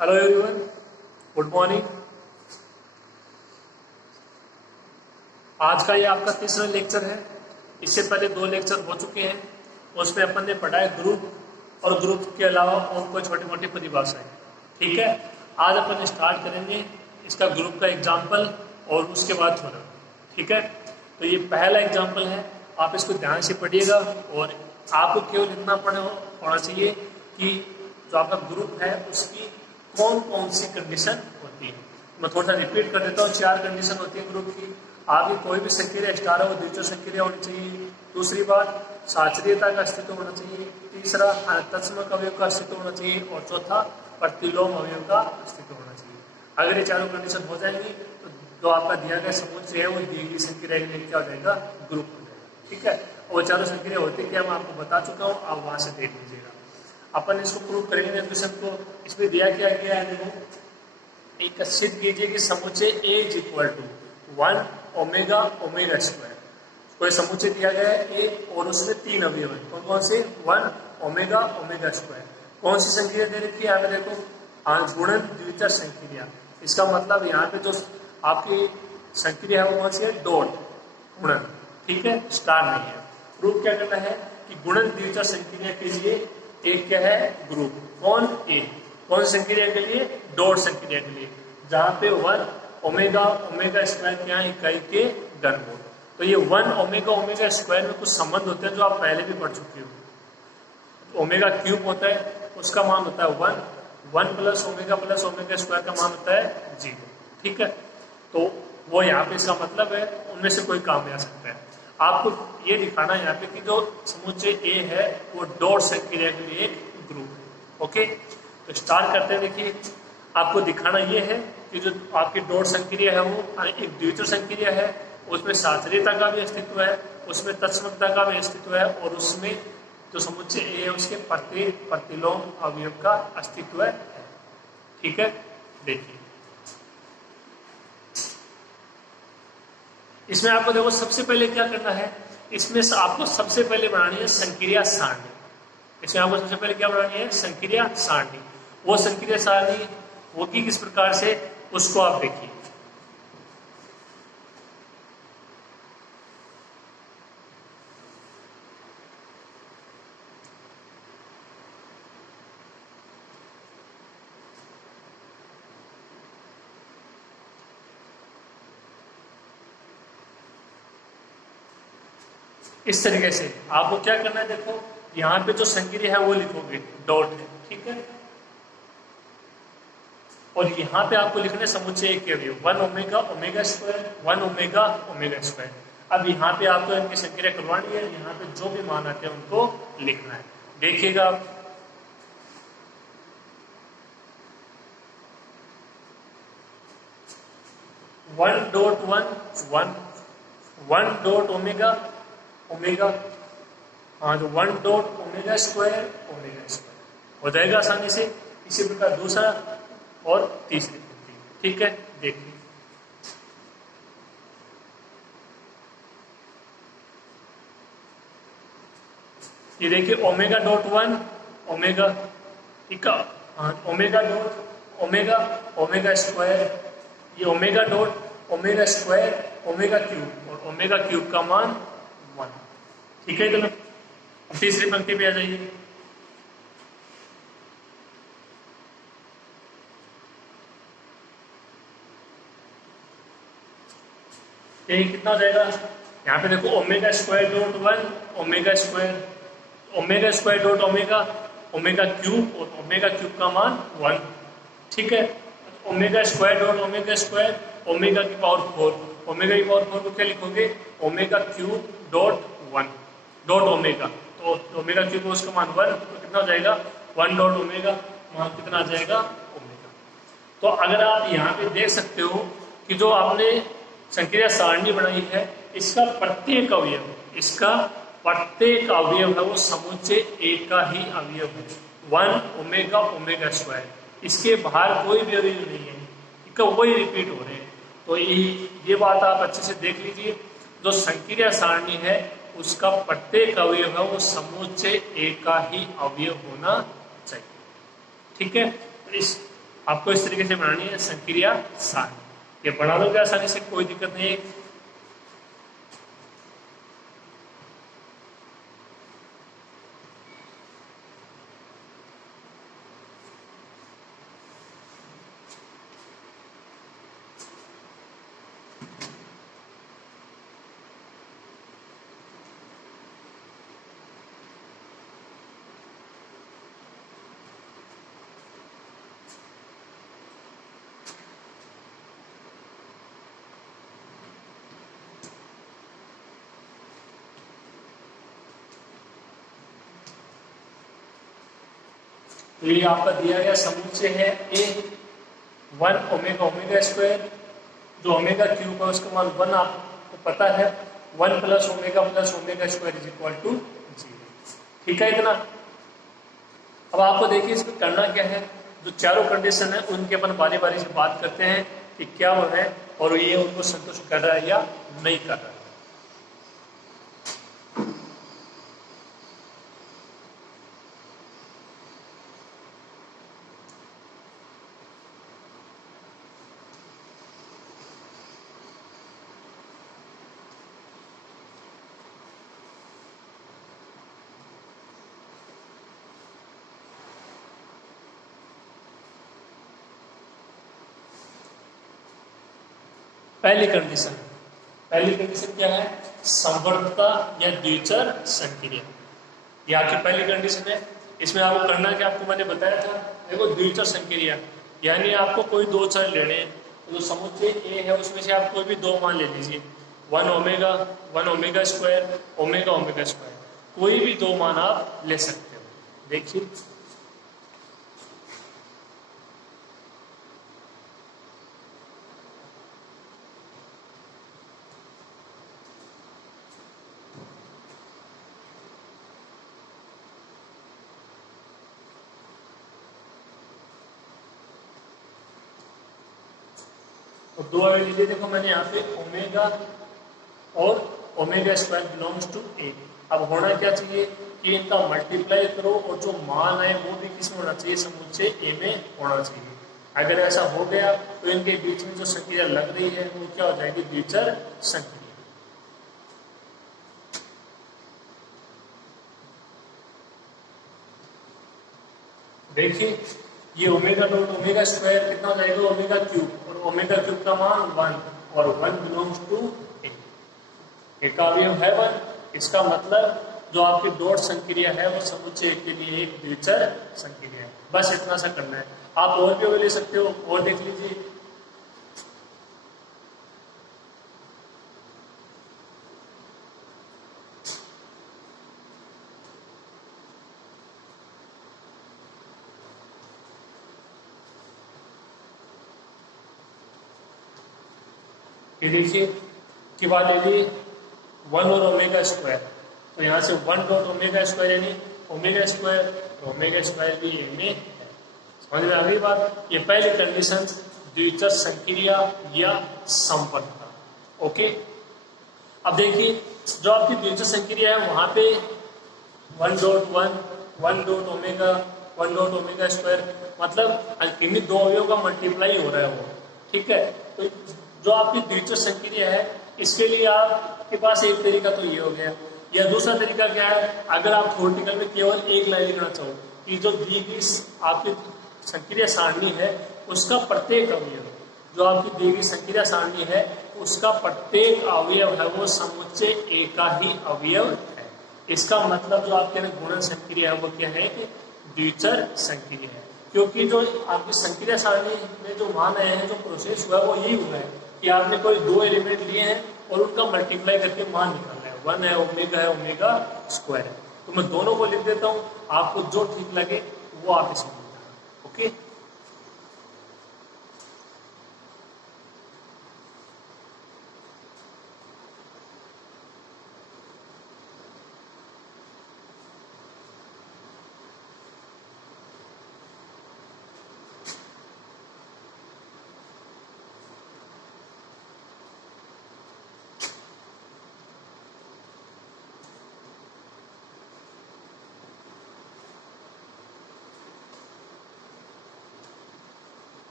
Hello everyone, good morning. आज का ये आपका तीसरा लेक्चर है। इससे पहले 2 लेक्चर हो चुके हैं। उसमें अपन ने पढ़ा है ग्रुप और ग्रुप के अलावा और कोई छोटी मोटी परिभाषाएं। ठीक है, आज अपन स्टार्ट करेंगे इसका ग्रुप का एग्जाम्पल और उसके बाद थोड़ा। ठीक है, तो ये पहला एग्जाम्पल है, आप इसको ध्यान से पढ़िएगा और आपको केवल इतना होना चाहिए कि जो आपका ग्रुप है उसकी कौन कौन सी कंडीशन होती है। मैं थोड़ा सा रिपीट कर देता हूँ। 4 कंडीशन होती है ग्रुप की। आगे कोई भी संक्रिया स्टार है वो द्वितीय संक्रिया होनी चाहिए। दूसरी बात, साचरीयता का अस्तित्व होना चाहिए। तीसरा, तत्समक अवयव का अस्तित्व होना चाहिए। और चौथा, प्रतिलोम अवयव का अस्तित्व होना चाहिए। अगर ये चारों कंडीशन हो जाएंगी तो जो आपका दिया गया समुच्चय है वो दी गई संक्रिया के लिए क्या हो जाएगा, ग्रुप हो जाएगा। ठीक है, और वो चारों संक्रिया होती क्या मैं आपको बता चुका हूँ, आप वहां से देख लीजिएगा। अपन इसको प्रूव करेंगे डेफिनेशन को। इसमें दिया क्या गया है, देखो एक सिद्ध कीजिए कि समुच्चय A is equal to 1 omega omega square. कोई समुच्चय दिया गया है A और उसमें 3 अवयव है। कौन कौन से? 1 ओमेगा ओमेगा स्क्वायर। कौन सी संक्रिया दे रखी है यहाँ पे, देखो गुणन द्वितीय संक्रिया। इसका मतलब यहाँ पे जो आपकी संक्रिया है वो कौन सी है? डॉट गुणन। ठीक है, स्टार नहीं है। प्रूफ क्या करना है कि गुणन द्वितीय संक्रिया के लिए एक क्या है, ग्रुप। कौन? ए। कौन सी संक्रिया के लिए? डॉट संक्रिया के लिए, जहां पे 1 ओमेगा ओमेगा स्क्वायर क्या है, इकाई के घनमूल। तो ये 1 ओमेगा ओमेगा स्क्वायर में कुछ संबंध होते हैं जो आप पहले भी पढ़ चुके हो। ओमेगा क्यूब होता है, उसका मान होता है 1 प्लस ओमेगा स्क्वायर का मान होता है 0। ठीक है, तो वो यहाँ पे इसका मतलब है उनमें से कोई काम में आ सकता है। आपको ये दिखाना है यहाँ पे कि जो समुच्चय ए है वो डॉट संक्रिया के लिए एक ग्रुप है। ओके, तो स्टार्ट करते हैं। देखिए, आपको दिखाना ये है कि जो आपकी डॉट संक्रिया है वो एक द्वितीय संक्रिया है, उसमें साचरीयता का भी अस्तित्व है, उसमें तत्समकता का भी अस्तित्व है, और उसमें जो समुच्चय ए है उसके प्रत्येक प्रतिलोम अवयव का अस्तित्व है। ठीक है, देखिए इसमें आपको देखो सबसे पहले क्या करना है, इसमें आपको सबसे पहले बनानी है संक्रिया सारणी। इसमें आपको सबसे पहले क्या बनानी है? संक्रिया सारणी। वो संक्रिया सारणी होगी किस प्रकार से, उसको आप देखिए। इस तरीके से आपको क्या करना है, देखो यहाँ पे जो संक्रिया है वो लिखोगे डॉट है। ठीक है, और यहाँ पे आपको लिखना है समुच्चय के अवयव 1 omega omega square 1 omega omega square. अब यहाँ पे आपको इनकी संक्रिया करवानी है, यहाँ पे जो भी मान आते हैं उनको लिखना है। देखिएगा आप, वन डॉट ओमेगा ओमेगा, हाँ जो 1 डॉट ओमेगा स्क्वायर हो जाएगा आसानी से। इसी प्रकार दूसरा और तीसरी पंक्ति। ठीक है, देखिए ये देखिए omega dot 1 omega omega dot omega omega square, ये omega dot omega square omega cube, और ओमेगा क्यूब का मान 1। ठीक है, तो तीसरी पंक्ति पे आ जाइए। ये कितना हो जाएगा, यहाँ पे देखो omega square dot 1 omega square dot omega omega cube, और ओमेगा क्यूब का मान 1। ठीक है, omega square dot omega square omega की पावर 4, ओमेगा की पावर 4 को क्या लिखोगे, omega cube dot 1 dot omega, तो ओमेगा क्यूब उसका मान 1, तो कितना हो जाएगा 1 डॉट ओमेगा, मान कितना आ जाएगा ओमेगा। तो अगर आप यहाँ पे देख सकते हो कि जो आपने संक्रिया सारणी बनाई है, इसका प्रत्येक अवयव है वो समुच्चय ए का ही अवयव है, 1 ओमेगा ओमेगा स्क्वायर। इसके बाहर कोई भी अवयव नहीं है, इसका वही रिपीट हो रहे हैं। तो ये बात आप अच्छे से देख लीजिए, जो संक्रिया सारणी है उसका प्रत्येक अवयव है वो समुच्चय ए का ही अवयव होना चाहिए। ठीक है, इस आपको इस तरीके से बनानी है संक्रिया सारणी। ये बना लोगे आसानी से, कोई दिक्कत नहीं है। तो ये आपका दिया गया समुच्चय है ए 1 ओमेगा ओमेगा स्क्वायर, जो ओमेगा क्यूब है उसका मान 1 आपको पता है, 1 plus omega square is equal to 0। ठीक है इतना। अब आपको देखिए इसमें करना क्या है, जो चारों कंडीशन है उनके अपन बारी बारी से बात करते हैं कि क्या वो है और ये उनको संतुष्ट कर रहा है या नहीं कर रहा है। पहली कंडीशन क्या है, संवर्तता या द्विचर संक्रिया। ये आपकी पहली कंडीशन है। इसमें आपको करना क्या, आपको मैंने बताया था, देखो द्विचर संक्रिया यानी आपको कोई दो चर लेने हैं, तो जो समुच्चय ए है उसमें से आप कोई भी दो मान ले लीजिए, 1 ओमेगा स्क्वायर ओमेगा स्क्वायर, कोई भी दो मान आप ले सकते हो। देखिए तो दो अवे लीजिए, देखो मैंने यहाँ पे ओमेगा और ओमेगा स्क्वायर बिलोंग्स टू ए। अब होना क्या चाहिए कि इनका मल्टीप्लाई करो और जो मान है वो भी किसमें होना चाहिए, समुच्चय ए में होना चाहिए। अगर ऐसा हो गया तो इनके बीच में जो संक्रिया लग रही है वो क्या हो जाएगी, द्विचर संक्रिया। देखिए ये ओमेगा डॉट ओमेगा स्क्वायर कितना हो जाएगा, ओमेगा क्यूब, और ओमेगा क्यूब का मान 1 और 1 बिलोंग्स टू ए का अवयव है 1। इसका मतलब जो आपकी डॉट संक्रिया है वो समुच्चय के लिए एक द्विचर संक्रिया है। बस इतना सा करना है। आप और भी ले सकते हो, और देख लीजिए। ये देखिए कि बात ले ली 1 और ओमेगा स्क्वायर, तो यहाँ से 1 डॉट ओमेगा स्क्वायर यानी ओमेगा स्क्वायर भी ए में है। समझ में आ गई बात। ये पहली कंडीशन द्विचर संक्रिया या संवर्तता। ओके, अब देखिए जो आपकी द्विचर संक्रिया है वहां पे 1 डॉट ओमेगा स्क्वायर, मतलब इन्हीं दो अवयवों का मल्टीप्लाई हो रहा है वो। ठीक है, तो जो आपकी द्विचर संक्रिया है इसके लिए आपके पास एक तरीका तो ये हो गया, या दूसरा तरीका क्या है, अगर आप थ्योरेटिकल में केवल एक लाइन लिखना चाहो कि जो दी गई आपकी संक्रिया सारणी है उसका प्रत्येक अवयव, जो आपकी दी गई संक्रिया सारणी है उसका प्रत्येक अवयव है वो समुच्चय ए का ही अवयव है। इसका मतलब जो आपके गुणन संक्रिया है वो क्या है कि द्विचर संक्रिया है, क्योंकि जो आपकी संक्रिया सारणी में जो मान आए हैं, जो प्रोसेस हुआ है वो यही हुआ है कि आपने कोई दो एलिमेंट लिए हैं और उनका मल्टीप्लाई करके मान निकालना है। 1 है ओमेगा स्क्वायर है, तो मैं दोनों को लिख देता हूं, आपको जो ठीक लगे वो आप इसमें लिखना। ओके,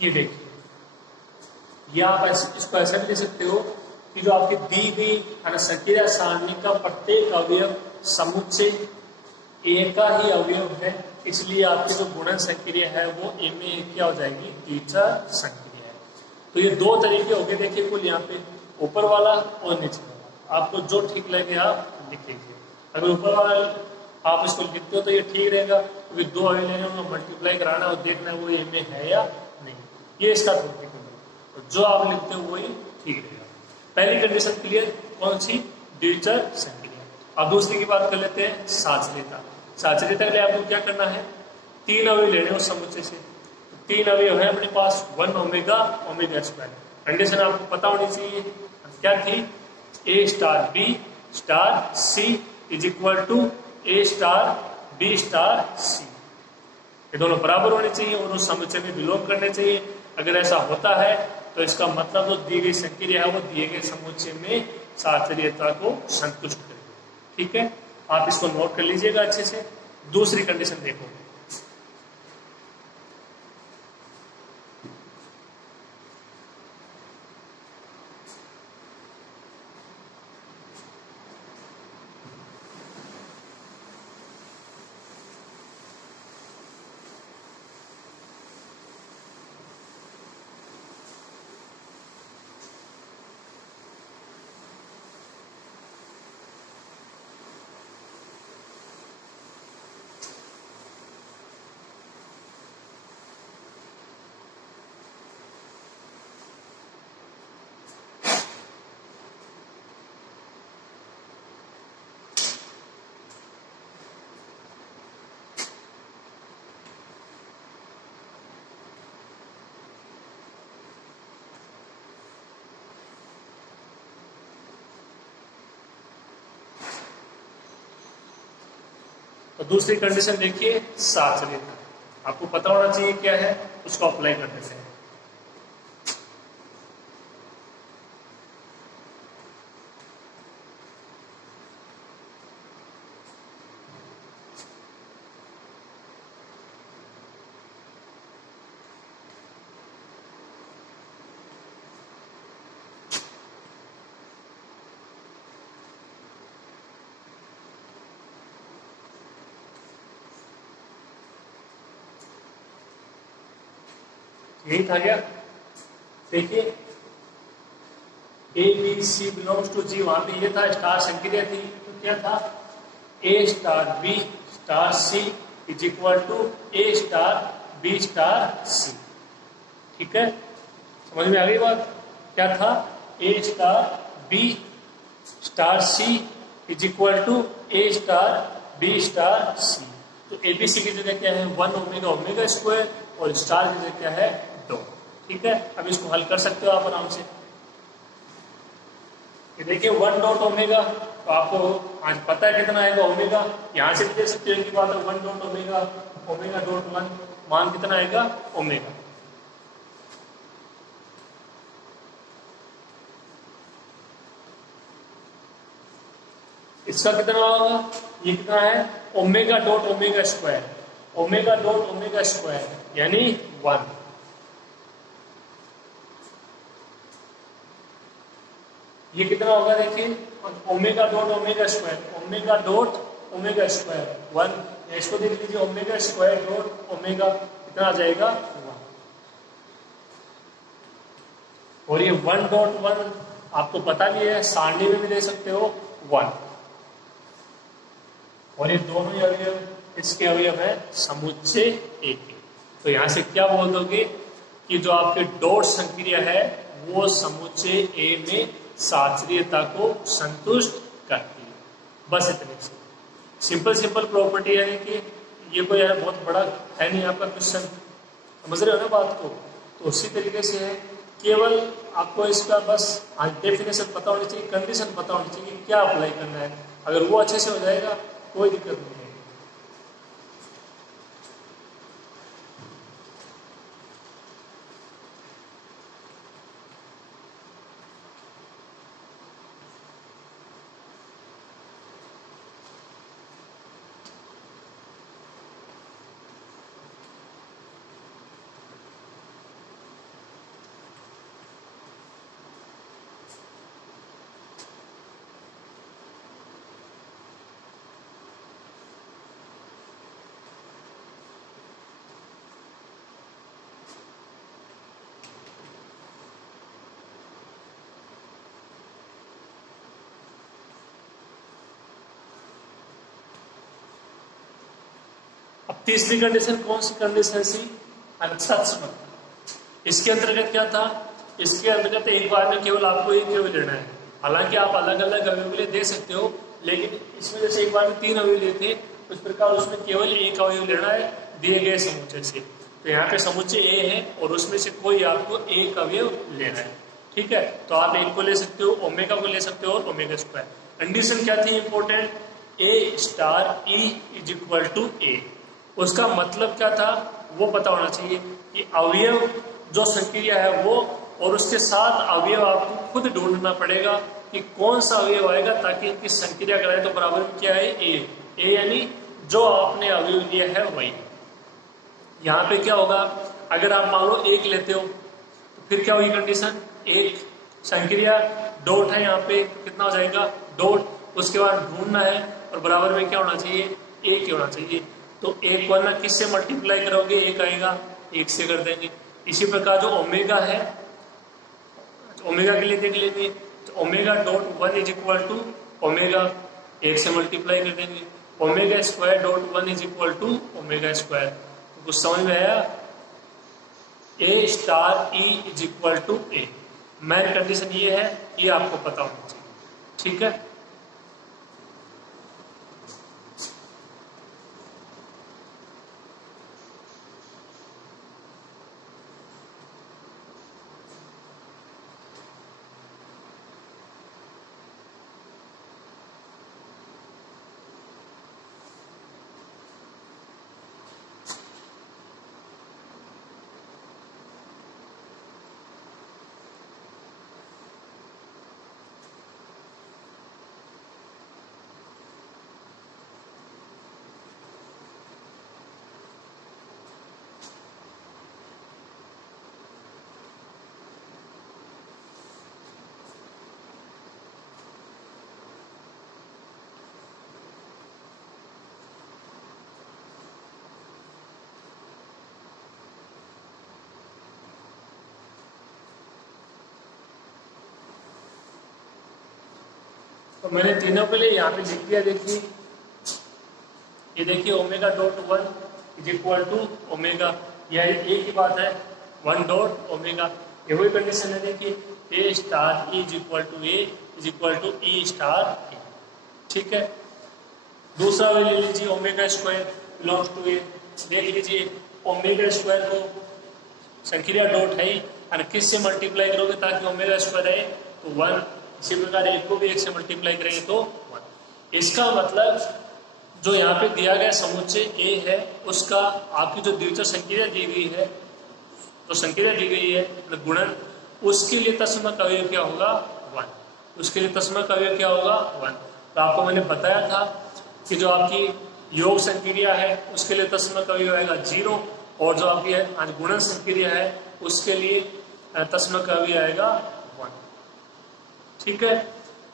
ये देखिए, ये आप इसको ऐसा भी दे सकते हो कि जो आपकी दी गई संक्रिया सारणी का प्रत्येक अवयव समुच्चय ए का ही अवयव है, इसलिए आपकी जो गुणन संक्रिया है वो ए में क्या हो जाएगी, द्विचर संक्रिया है। तो ये दो तरीके हो गए देखिए कुल, यहाँ पे ऊपर वाला और नीचे वाला, आपको जो ठीक लगे आप लिख लीजिए। अगर ऊपर वाला आप इसको लिखते हो तो ये ठीक रहेगा, क्योंकि दो अवयव लेने उनको मल्टीप्लाई कराना और देखना वो ए में है या नहीं, ये इसका टॉपिक है। तो जो आप लिखते हो वही ठीक रहेगा। पहली कंडीशन क्लियर, कौन सी, द्विचर संक्रिया। अब दूसरी की बात कर लेते हैं, साचर्यता। साचर्यता के लिए आपको क्या करना है, तीन अवयव लेने उस समुच्चय से। तो तीन अवयव है अपने पास, 1 ओमेगा ओमेगा स्क्वायर। कंडीशन आपको पता होनी चाहिए, क्या थी, A star B star C is equal to A star B star C. ये दोनों बराबर होने चाहिए और उस समुच्चय में बिलोंग करने चाहिए। अगर ऐसा होता है तो इसका मतलब जो दी गई संक्रिया है वो दिए गए समुच्चय में साचर्यता को संतुष्ट करेगी। ठीक है, आप इसको नोट कर लीजिएगा अच्छे से। दूसरी कंडीशन देखो, तो दूसरी कंडीशन देखिए, साचर्यता। आपको पता होना चाहिए क्या है, उसको अप्लाई कर देते हैं। यही था क्या, देखिए A B C belongs to G, वहां पे ये था स्टार संक्रिया थी, तो क्या था, A star B star C is equal to A star B star C. ठीक है, समझ में आ गई बात, क्या था, A star B star C is equal to A star B star C. तो एबीसी की जगह क्या है, 1 ओमेगा ओमेगा स्क्वायर, और स्टार की जगह क्या है, 2। ठीक है, अब इसको हल कर सकते हो आप आराम से। ये देखिए 1 डॉट ओमेगा, तो आपको आज पता है कितना आएगा ओमेगा, यहां से भी देख सकते हो कि बात है, 1 डॉट ओमेगा ओमेगा डॉट 1 मान कितना आएगा ओमेगा। इसका कितना होगा, ये कितना है, omega dot omega square, omega dot omega square यानी 1। ये कितना होगा देखिए, omega dot omega square, omega dot omega square 1, इसको देख लीजिए, ओमेगा स्क्वायर डॉट ओमेगा कितना आ जाएगा 1। और ये 1 डॉट 1 आपको पता भी है, सारणी में भी दे सकते हो 1। और ये दोनों ही अवयव, इसके अवयव है समुच्चय ए के। तो यहां से क्या बोल दोगे कि जो आपके डॉट संक्रिया है वो समुच्चय ए में साचर्यता को संतुष्ट करती है। बस इतने से सिंपल सिंपल प्रॉपर्टी है कि ये कोई यार बहुत बड़ा है नहीं आपका क्वेश्चन, समझ रहे हो ना बात को। तो उसी तरीके से है, केवल आपको इसका बस डेफिनेशन पता होनी चाहिए, कंडीशन पता होनी चाहिए, क्या अप्लाई करना है। अगर वो अच्छे से हो जाएगा कोई दिक्कत नहीं है। तीसरी कंडीशन कौन सी कंडीशन सी? तत्समक। इसके अंतर्गत क्या था? इसके अंतर्गत एक बार में केवल आपको एक अवयव लेना है। हालांकि आप अलग अलग अवयव के लिए दे सकते हो, लेकिन इसमें जैसे एक बार में 3 अवयव लेते उस प्रकार उसमें केवल एक अवयव लेना है दिए गए समुच्चय से। तो यहाँ पे समुच्चय ए है और उसमें से कोई आपको एक अवयव लेना है। ठीक है, तो आप एक को ले सकते हो, ओमेगा को ले सकते हो और ओमेगा स्क्वायर। कंडीशन क्या थी important? A star E is equal to A. उसका मतलब क्या था वो पता होना चाहिए कि अवयव जो संक्रिया है वो, और उसके साथ अवयव आपको खुद ढूंढना पड़ेगा कि कौन सा अवयव आएगा, ताकि इनकी संक्रिया कराए तो बराबर में क्या है? ए यानी जो आपने अवयव लिया है वही। यहाँ पे क्या होगा, अगर आप मान लो एक लेते हो तो फिर क्या होगी कंडीशन? एक संक्रिया डॉट है, यहाँ पे कितना हो जाएगा? डॉट। उसके बाद ढूंढना है और बराबर में क्या होना चाहिए? एक होना चाहिए। तो एक को ना किससे मल्टीप्लाई करोगे? एक आएगा, एक से कर देंगे। इसी प्रकार जो ओमेगा है, ओमेगा के लिए देख लेंगे तो omega dot 1 is equal to omega, एक से मल्टीप्लाई कर देंगे। Omega square dot 1 is equal to omega square. तो कुछ समझ में आया? A star E is equal to A. Main condition ये है, ये आपको पता होना चाहिए। ठीक है, तो मैंने तीनों के लिए यहाँ पे लिख दिया। देखिए, ये देखिए omega dot 1 is equal to omega, यह एक ही बात है, 1 डॉट ओमेगा। ये वही कंडीशन है। देखिए A star E is equal to A is equal to E star A. ठीक है, दूसरा ले लीजिए omega square belongs to A. देख लीजिए ओमेगा स्क्वायर को संक्रिया डॉट है और किस से मल्टीप्लाई करोगे ताकि ओमेगा स्क्वायर आए? तो 1। इसी प्रकार एक को भी एक से मल्टीप्लाई करेंगे तो 1। इसका मतलब जो यहाँ पे दिया गया समुच्चय ए है उसका आपकी जो द्वितीय संक्रिया दी गई है, तो संक्रिया दी गई है गुणन, उसके लिए तत्समक अवयव क्या होगा? 1। उसके लिए तत्समक अवयव क्या होगा? 1। तो आपको मैंने बताया था कि जो आपकी योग संक्रिया है उसके लिए तत्समक अवयव आएगा 0, और जो आपकी गुणन संक्रिया है उसके लिए तत्समक अवयव आएगा 1। ठीक है,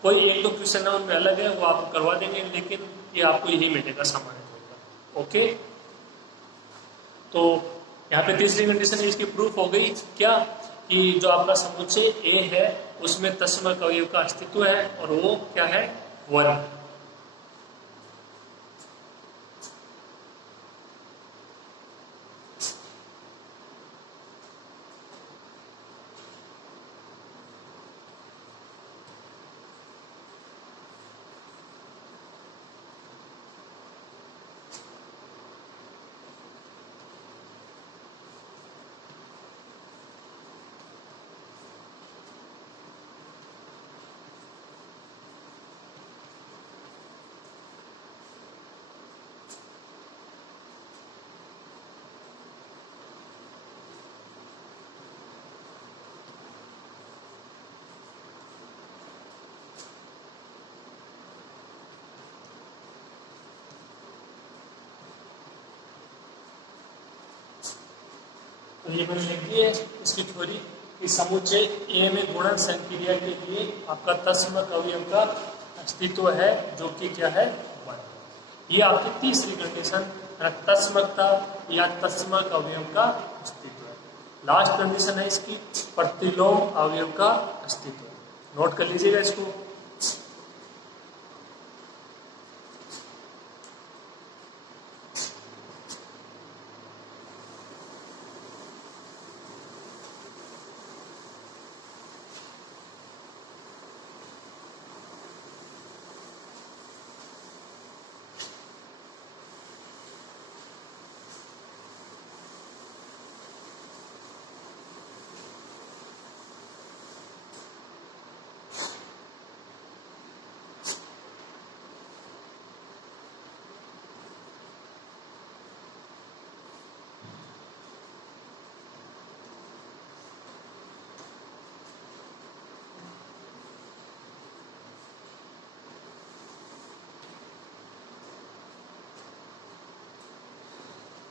कोई एक दो क्वेश्चन है उनमें अलग है, वो आपको करवा देंगे, लेकिन ये आपको यही मिलेगा सामान्य होगा। ओके, तो यहाँ पे तीसरी कंडीशन इसकी प्रूफ हो गई क्या? कि जो आपका समुच्चय ए है उसमें तत्समक अवयव का अस्तित्व है और वो क्या है? 1। तो ये मैंने लिख दी है इसकी थ्योरी कि समुच्चय ए में गुणन संक्रिया के लिए आपका तत्समक अवयव का अस्तित्व है, जो कि क्या है? 1। ये आपकी तीसरी कंडीशन तत्समकता या तत्समक अवयव का अस्तित्व है। लास्ट कंडीशन है इसकी प्रतिलोम अवयव का अस्तित्व। नोट कर लीजिएगा इसको।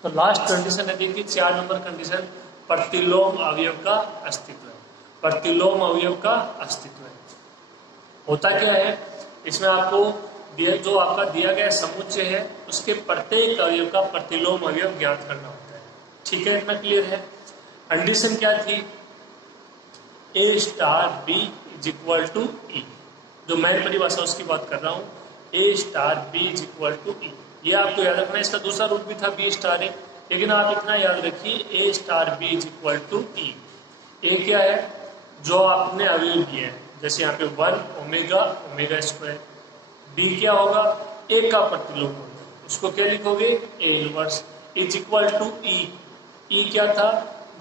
तो लास्ट कंडीशन है देखिए 4 नंबर कंडीशन, प्रतिलोम अवयव का अस्तित्व है। प्रतिलोम अवयव का अस्तित्व है। होता क्या है, इसमें आपको जो आपका दिया गया समुच्चय है उसके प्रत्येक अवयव का प्रतिलोम अवयव ज्ञात करना होता है। ठीक है, इतना क्लियर है। कंडीशन क्या थी, A star B is equal to E, जो मैं परिभाषा उसकी बात कर रहा हूं, A star B is equal to E. ये आपको याद रखना है। इसका दूसरा रूप भी था बी स्टार ए, लेकिन आप इतना याद रखिए A star B is equal to E. A क्या है, जो आपने अवयव दिए हैं, जैसे यहाँ पे 1 ओमेगा ओमेगा स्क्वायर। बी क्या होगा, ए का प्रतिलोम होगा, उसको क्या लिखोगे, A inverse is equal to E. E क्या था,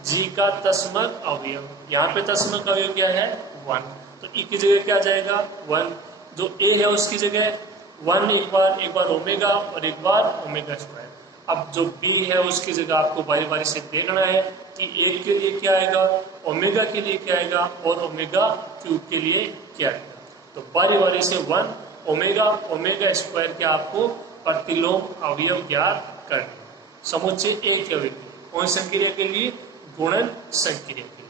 जी का तस्मक अवयव। यहाँ पे तस्मक अवयव क्या है, 1, तो ई की जगह क्या जाएगा, 1। जो ए है उसकी जगह 1 एक बार ओमेगा और एक बार ओमेगा स्क्वायर। अब जो बी है उसकी जगह आपको बारी बारी से देखना है कि ए के लिए क्या आएगा, ओमेगा के लिए क्या आएगा और ओमेगा क्यूब के लिए क्या आएगा। तो बारी बारी से 1 ओमेगा ओमेगा स्क्वायर के आपको प्रतिलोम अवयव ज्ञात करना। समुच्चय ए के अवयव कौन संक्रिया के लिए, गुणन संक्रिया के लिए।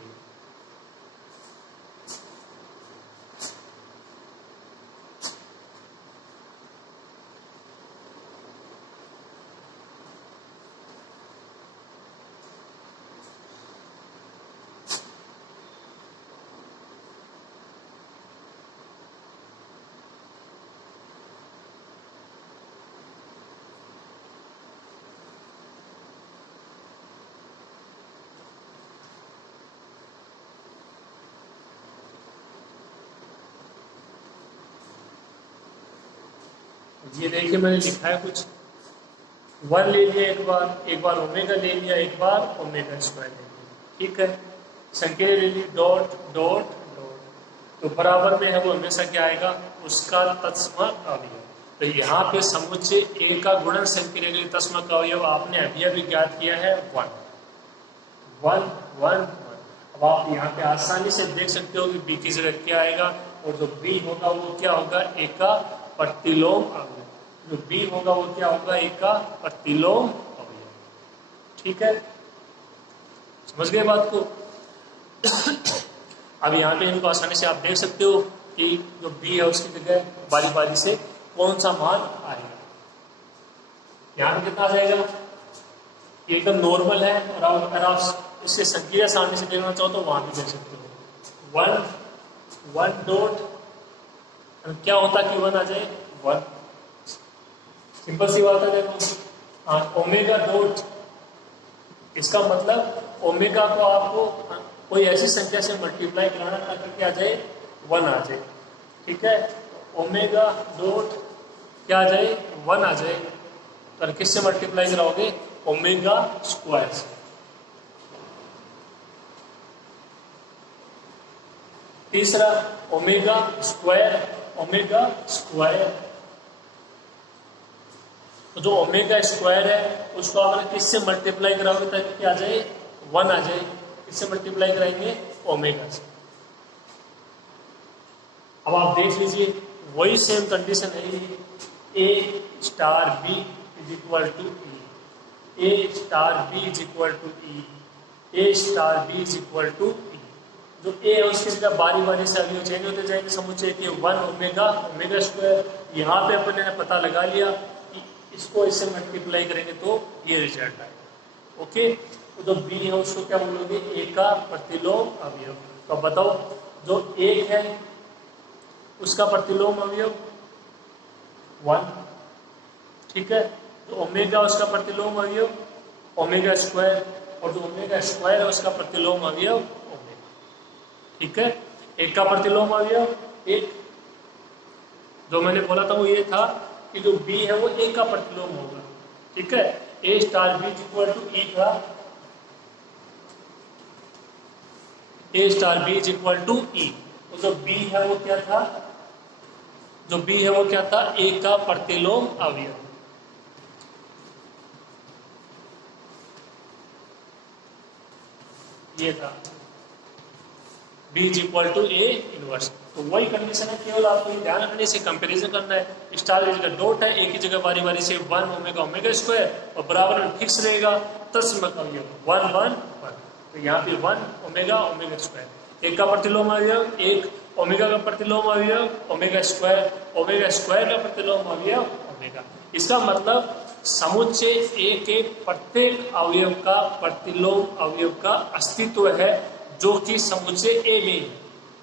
ये देखिए मैंने लिखा है कुछ, 1 ले लिया एक बार ओमेगा ले लिया, एक बार ओमेगा स्क्वायर ले लिया। ठीक है, संख्या ले ली, डॉट डॉट डॉट, तो बराबर में है वो हमेशा क्या आएगा, उसका तत्समक अवयव। तो यहाँ पे समुच्चय ए का गुणन संख्या के लिए तत्समक अवयव आपने अभी अभी ज्ञात किया है 1 1 1 1। अब आप यहाँ पे आसानी से देख सकते हो कि बी की जगह क्या आएगा, और जो बी होगा वो क्या होगा, ए का प्रतिलोम अवयव। जो बी होगा वो क्या होगा, ए का प्रतिलोम अवयव। ठीक है, समझ गए बात को। अब यहाँ पे इनको आसानी से आप देख सकते हो कि जो बी है उसकी जगह बारी बारी से कौन सा मान आएगा। यहाँ पे कितना आ जाएगा, एकदम नॉर्मल है, और अगर आप इससे संख्या सामने से देखना चाहो तो वहां भी देख सकते हो। 1 डॉट क्या होता कि 1 आ जाए, 1, सिंपल सी बात है। देखो ओमेगा डॉट, इसका मतलब ओमेगा को आपको कोई ऐसी संख्या से मल्टीप्लाई कराना ताकि क्या आ जाए, 1 आ जाए। ठीक है, ओमेगा डॉट क्या आ जाए, 1 आ जाए। तो किससे मल्टीप्लाई कराओगे, ओमेगा स्क्वायर से। तीसरा ओमेगा स्क्वायर, ओमेगा स्क्वायर। तो जो ओमेगा स्क्वायर है उसको आप किससे मल्टीप्लाई कराओगे ताकि क्या आ जाए, 1 आ जाए। किससे मल्टीप्लाई कराएंगे, ओमेगा से। अब आप देख लीजिए वही सेम कंडीशन है, A star B is equal to E, A star B is equal to E, A star B is equal to E. जो ए है उसकी जगह बारी बारी से अवयव चेंज होते जाएंगे समुच्चय के, 1 ओमेगा ओमेगा स्क्वायर। यहाँ पे अपन ने पता लगा लिया कि इसको इससे मल्टीप्लाई करेंगे तो ये रिजल्ट आएगा। ओके, तो जो बी है उसको क्या बोलोगे, ए का प्रतिलोम अवयव। तो बताओ जो एक है उसका प्रतिलोम अवयव 1। ठीक है, तो ओमेगा उसका प्रतिलोम अवयव ओमेगा स्क्वायर, और जो ओमेगा स्क्वायर है उसका प्रतिलोम अवयव ओमेगा। ठीक है, एक का प्रतिलोम अवयव 1। जो मैंने बोला था वो ये था कि जो बी है वो ए का प्रतिलोम होगा। ठीक है, A star B equal to E था, A star B is equal to E. तो जो बी है वो क्या था, जो बी है वो क्या था, ए का प्रतिलोम अवयव। ये था B is equal to A inverse. तो वही कंडीशन है, केवल आपको ये ध्यान रखने से कंपैरिजन करना है। स्टार की जगह डॉट है, एक ही जगह बारी बारी से 1 ओमेगा ओमेगा स्क्वायर और बराबर में फिक्स रहेगा, तत्सम अवयव 1 1 1। तो यहाँ पे 1 ओमेगा ओमेगा स्क्वायर, एक का प्रतिलोम अवयव, एक ओमेगा का प्रतिलोम अवयव ओमेगा स्क्वायर का प्रतिलोम अवयव ओमेगा। इसका मतलब समुच्चय ए के प्रत्येक अवयव का प्रतिलोम अवयव का अस्तित्व है, जो कि समुच्चय ए में है।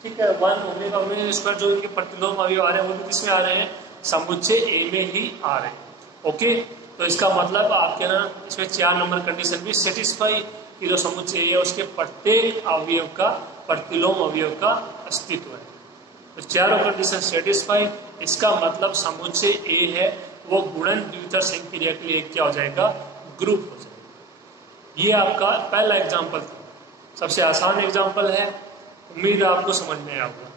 ठीक है, 1 ओमेगा ओमेगा स्क्वायर जो इनके प्रतिलोम अवयव आ रहे हैं वो भी किसमें आ रहे हैं, समुच्चय ए में ही आ रहे हैं। ओके, तो इसका मतलब आपके ना इसमें 4 नंबर कंडीशन भी सेटिस्फाई कि जो समुच्चय ए है उसके प्रत्येक अवयव का प्रतिलोम अवयव का अस्तित्व है। तो चारों कंडीशन सेटिस्फाई, इसका मतलब समुच्चय ए है वो गुणन द्वितीय संक्रिया के लिए क्या हो जाएगा, ग्रुप हो जाएगा। ये आपका पहला एग्जाम्पल था, सबसे आसान एग्जाम्पल है, उम्मीद है आपको समझ में आएगा।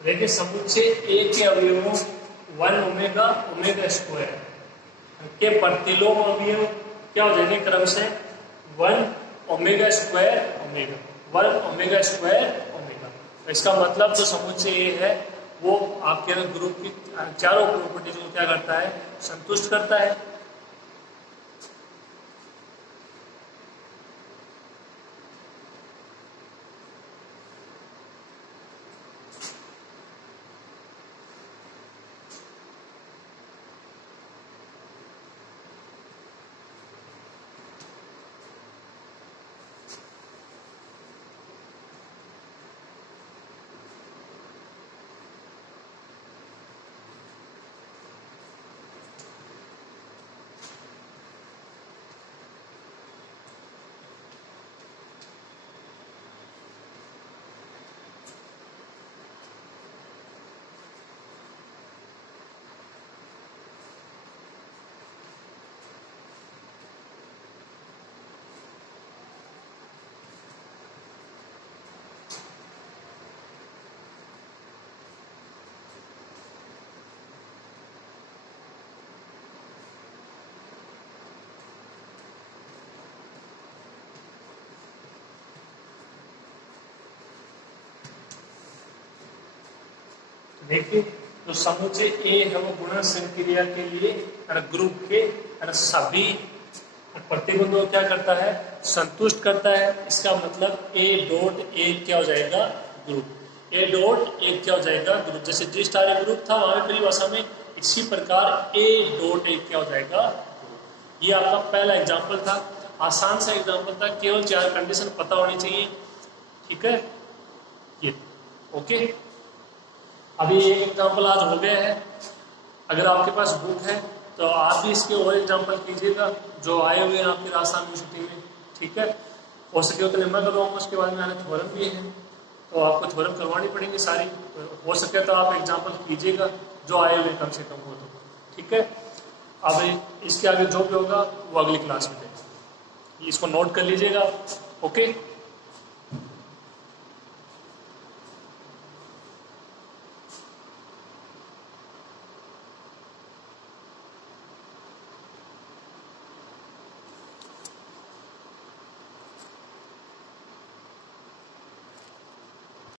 देखिए समुच्चय ए के अवयवों 1 ओमेगा ओमेगा स्क्वायर के प्रतिलोम अवयव क्या हो जाएंगे क्रम से 1 omega square omega 1 omega square omega. तो इसका मतलब जो समुच्चय ए है वो आपके ग्रुप की चारों प्रॉपर्टीज को क्या करता है, संतुष्ट करता है। देखिए जो समुच्चय ए है वो गुणन संक्रिया के लिए ग्रुप के सभी प्रतिबंधों को क्या करता है, संतुष्ट करता है। इसका मतलब ए डॉट ए क्या हो जाएगा, ग्रुप। ए डॉट ए क्या हो जाएगा, ग्रुप। जैसे जी स्टार ग्रुप था वहां पहली भाषा में, इसी प्रकार ए डॉट ए क्या हो जाएगा, ग्रुप। ये आपका पहला एग्जाम्पल था, आसान सा एग्जाम्पल था, केवल 4 कंडीशन पता होनी चाहिए। ठीक है, ये ओके। अभी एक एग्जाम्पल आज हो गया है, अगर आपके पास बुक है तो आप भी इसके और एग्जाम्पल कीजिएगा जो आए हुए हैं आपकी राजस्थान यूनिवर्सिटी में। ठीक है, हो सके उतने मैं करवाऊंगा, उसके बाद में आने थ्योरम भी है तो आपको थ्योरम करवानी पड़ेंगी सारी। हो सके तो आप एग्जाम्पल कीजिएगा जो आए हुए कम से कम हो तो। ठीक है, अब इसके आगे जो भी होगा वो अगली क्लास में देखेंगे, इसको नोट कर लीजिएगा। ओके।